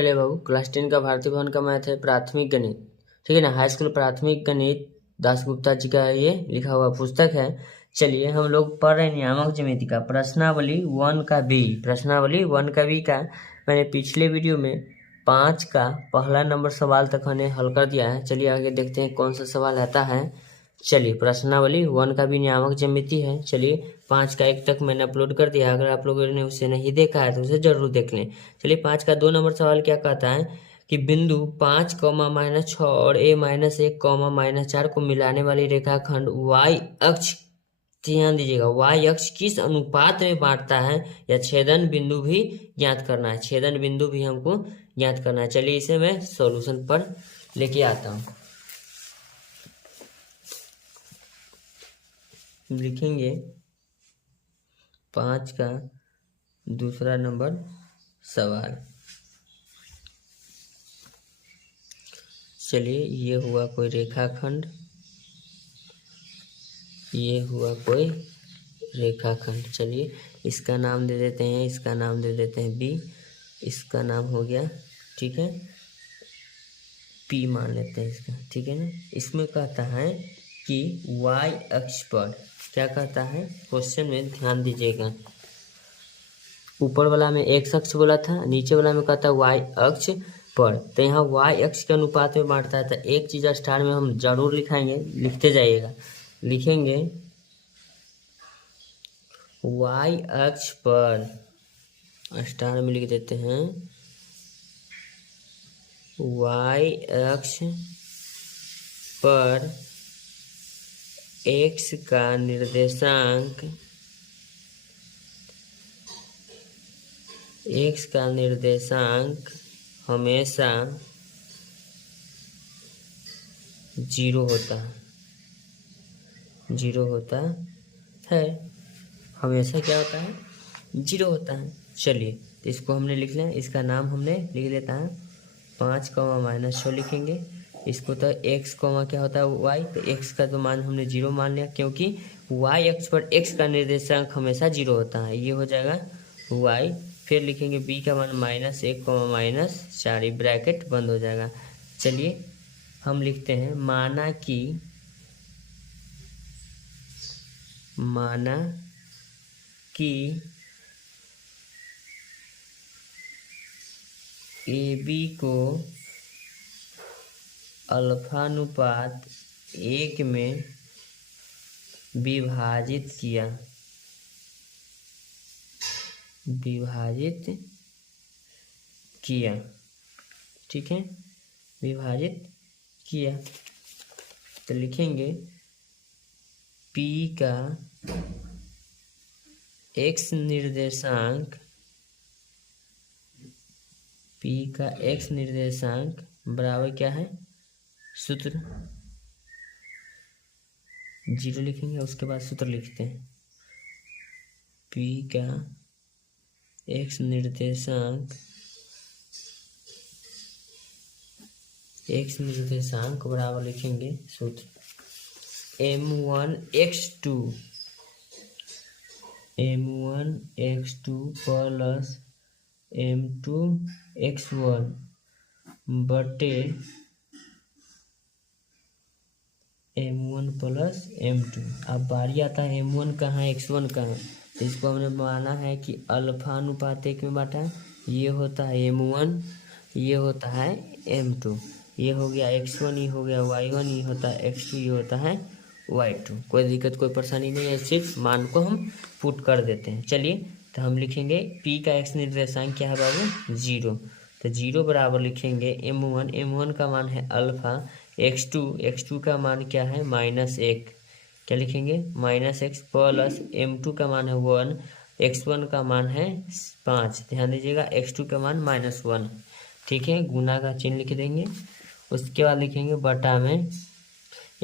चलिए बाबू, क्लास 10 का भारतीय भवन का मैथ है प्राथमिक गणित, ठीक है ना। हाई स्कूल प्राथमिक गणित दासगुप्ता जी का ये लिखा हुआ पुस्तक है। चलिए हम लोग पढ़ रहे हैं नियामक ज्यामिति का प्रश्नावली 1 का बी। प्रश्नावली 1 का बी का मैंने पिछले वीडियो में 5 का पहला नंबर सवाल तक हमने हल कर दिया है। चलिए आगे देखते हैं कौन सा सवाल आता है। चलिए प्रश्नावली 1 का भी नियामक ज्यामिति है। चलिए 5 का 1 तक मैंने अपलोड कर दिया, अगर आप लोगों ने उसे नहीं देखा है तो उसे जरूर देख लें। चलिए 5 का 2 नंबर सवाल क्या कहता है कि बिंदु 5, -6 और a-1, -4 को मिलाने वाली रेखाखंड y अक्ष, ध्यान दीजिएगा, y अक्ष किस अनुपात में बांटता है या छेदन बिंदु भी ज्ञात करना है। छेदन बिंदु भी हमको ज्ञात करना है। चलिए इसे मैं सॉल्यूशन पर लेके आता हूँ। लिखेंगे 5 का दूसरा नंबर सवाल। चलिए ये हुआ कोई रेखाखंड, ये हुआ कोई रेखाखंड। चलिए इसका नाम दे देते हैं, इसका नाम दे देते हैं बी, इसका नाम हो गया, ठीक है, पी मान लेते हैं इसका, ठीक है ना। इसमें कहता है कि y अक्ष पर क्या कहता है, क्वेश्चन में ध्यान दीजिएगा, ऊपर वाला में x अक्ष बोला था, नीचे वाला में कहता है y अक्ष पर, तो यहाँ y अक्ष के अनुपात में बांटता है। तो एक चीज स्टार में हम जरूर लिखाएंगे, लिखते जाइएगा, लिखेंगे y अक्ष पर, स्टार में लिख देते हैं y अक्ष पर x का निर्देशांक, x का निर्देशांक हमेशा 0 होता है, 0 होता है, हमेशा क्या होता है, 0 होता है। चलिए तो इसको हमने लिख लिया, इसका नाम हमने लिख लेता है 5, -6 लिखेंगे। इसको तो x, क्या होता है y, तो x का तो मान हमने 0 मान लिया, क्योंकि y अक्ष पर x का निर्देशांक हमेशा 0 होता है, ये हो जाएगा y। फिर लिखेंगे b का मान -1, -4, ब्रैकेट बंद हो जाएगा। चलिए हम लिखते हैं माना कि AB को अल्फानुपात 1 में विभाजित किया, ठीक है, विभाजित किया। तो लिखेंगे P का x निर्देशांक, P का x निर्देशांक बराबर क्या है, सूत्र 0 लिखेंगे, उसके बाद सूत्र लिखते हैं P का x निर्देशांक बराबर लिखेंगे सूत्र m1x2 प्लस m2x1 बटे m1 प्लस m2। अब बारी आता है m1 कहाँ है, x1 कहाँ है, तो इसको हमने माना है कि अल्फानुपात 1 में बांटा, ये होता है m1, ये होता है m2, ये हो गया x1, ये हो गया y1, ये होता है x2, ये होता है y2। कोई दिक्कत कोई परेशानी नहीं है, सिर्फ मान को हम पुट कर देते हैं। चलिए तो हम लिखेंगे p का x निर्देशांक क्या है बाबू, 0, तो 0 बराबर लिखेंगे m1 का मान है अल्फा, x2 का मान क्या है, -1, क्या लिखेंगे, -x, प्लस m2 का मान है 1, x1 का मान है 5, ध्यान दीजिएगा, x2 का मान -1, ठीक है, गुना का चिन्ह लिख देंगे। उसके बाद लिखेंगे बटा में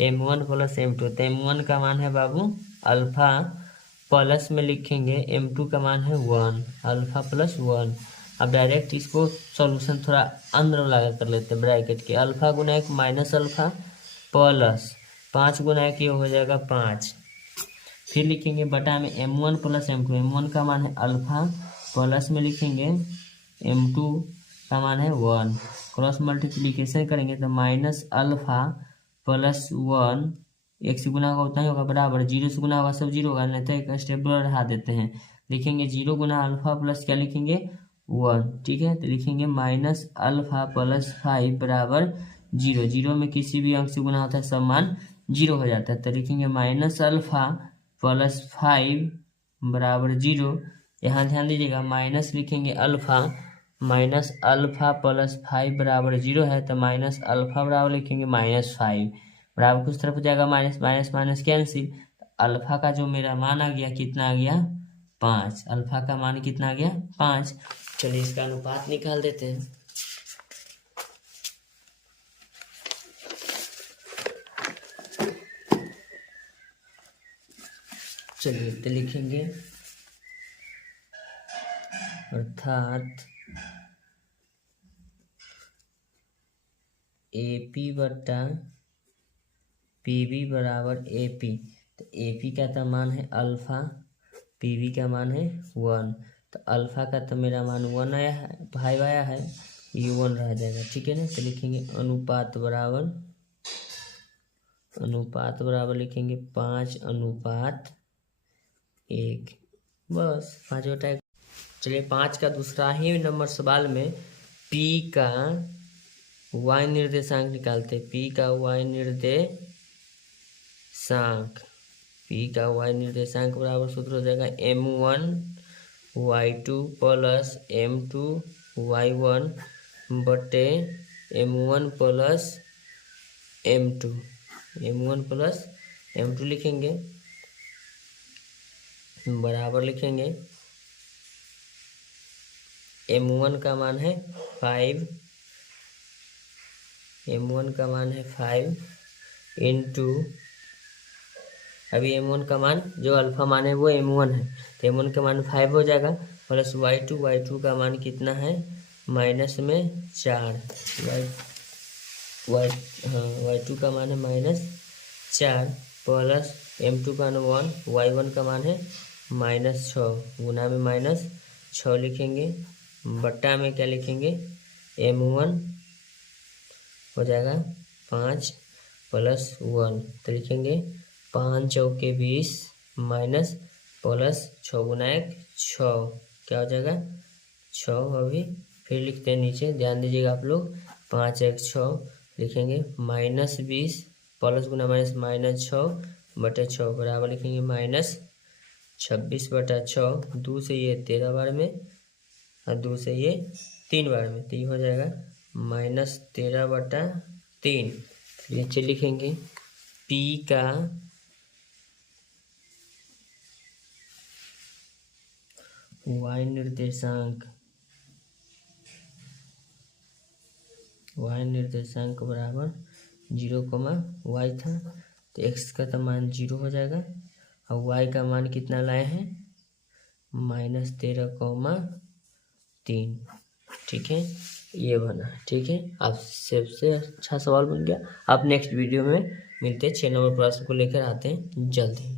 m1 प्लस m2, तो m1 का मान है बाबू अल्फा, प्लस में लिखेंगे m2 का मान है 1, अल्फा प्लस 1। अब डायरेक्ट इसको सॉल्यूशन थोड़ा अंदर लगा कर लेते हैं, ब्रैकेट के, अल्फा गुना 1 माइनस अल्फा प्लस 5 गुना 1 ये हो जाएगा 5। फिर लिखेंगे बटा में m1 प्लस m2, m1 का मान है अल्फा, प्लस में लिखेंगे m2 का मान है 1। क्रॉस मल्टीप्लीकेशन करेंगे तो माइनस अल्फा प्लस 1 एक से गुना होगा उतना ही होगा बराबर, 0 से गुना होगा सब 0 होगा, नहीं तो एक स्टेप बढ़ा देते हैं, लिखेंगे 0 गुना अल्फा प्लस क्या लिखेंगे 1। ठीक है, तो लिखेंगे माइनस अल्फा प्लस 5 बराबर 0। 0 में किसी भी अंक से गुना होता है सब मान 0 हो जाता है, तो लिखेंगे माइनस अल्फा प्लस 5 बराबर 0। यहाँ ध्यान दीजिएगा माइनस लिखेंगे अल्फा, माइनस अल्फा प्लस 5 बराबर 0 है, तो माइनस अल्फा बराबर लिखेंगे -5 बराबर कुछ तरफ हो जाएगा minus minus minus cancel. Alpha का जो मेरा मान आ गया कितना आ गया 5, अल्फा का मान कितना आ गया 5। चलिए इसका अनुपात निकाल देते हैं। चलिए तो लिखेंगे अर्थात AP बट्टा PB बराबर AP। तो AP का तो मान है अल्फा, PB का मान है 1, तो अल्फा का तो मेरा मान 1 आया है, 5 आया है, ये 1 रह जाएगा। ठीक है ना, तो लिखेंगे अनुपात बराबर लिखेंगे 5:1, बस 5/1। चलिए 5 का दूसरा ही नंबर सवाल में P का y निर्देशांक निकालते। P का y निर्देशांक बराबर सूत्र हो जाएगा m1y2 प्लस m2 y1 बटे m1 प्लस m2 लिखेंगे बराबर लिखेंगे m1 का मान है 5 इंटू, अभी m1 का मान जो अल्फा मान है वो m1 है, तो m1 का मान 5 हो जाएगा, प्लस y2 का मान कितना है -4, y2 का मान है -4 प्लस m2 का मान 1, y1 का मान है -6, गुना में -6 लिखेंगे, बट्टा में क्या लिखेंगे m1 हो जाएगा 5 + 1, तो लिखेंगे 5 चौके 20 माइनस प्लस 6 गुना 1 6, क्या हो जाएगा 6। अभी फिर लिखते हैं नीचे, ध्यान दीजिएगा आप लोग, 5 1 6 लिखेंगे -20 प्लस गुना माइनस -6 बटे 6 बराबर लिखेंगे -26/6। 2 से ये 13 बार में और 2 से ये 3 बार में, तो ये हो जाएगा -13/3। नीचे लिखेंगे P का y निर्देशांक बराबर 0, y था, तो x का तो मान 0 हो जाएगा और y का मान कितना लाए हैं -13,3। ठीक है, ये बना। ठीक है, आप सबसे अच्छा सवाल बन गया। आप नेक्स्ट वीडियो में मिलते हैं, 6 नंबर प्रश्न को लेकर आते हैं जल्द ही।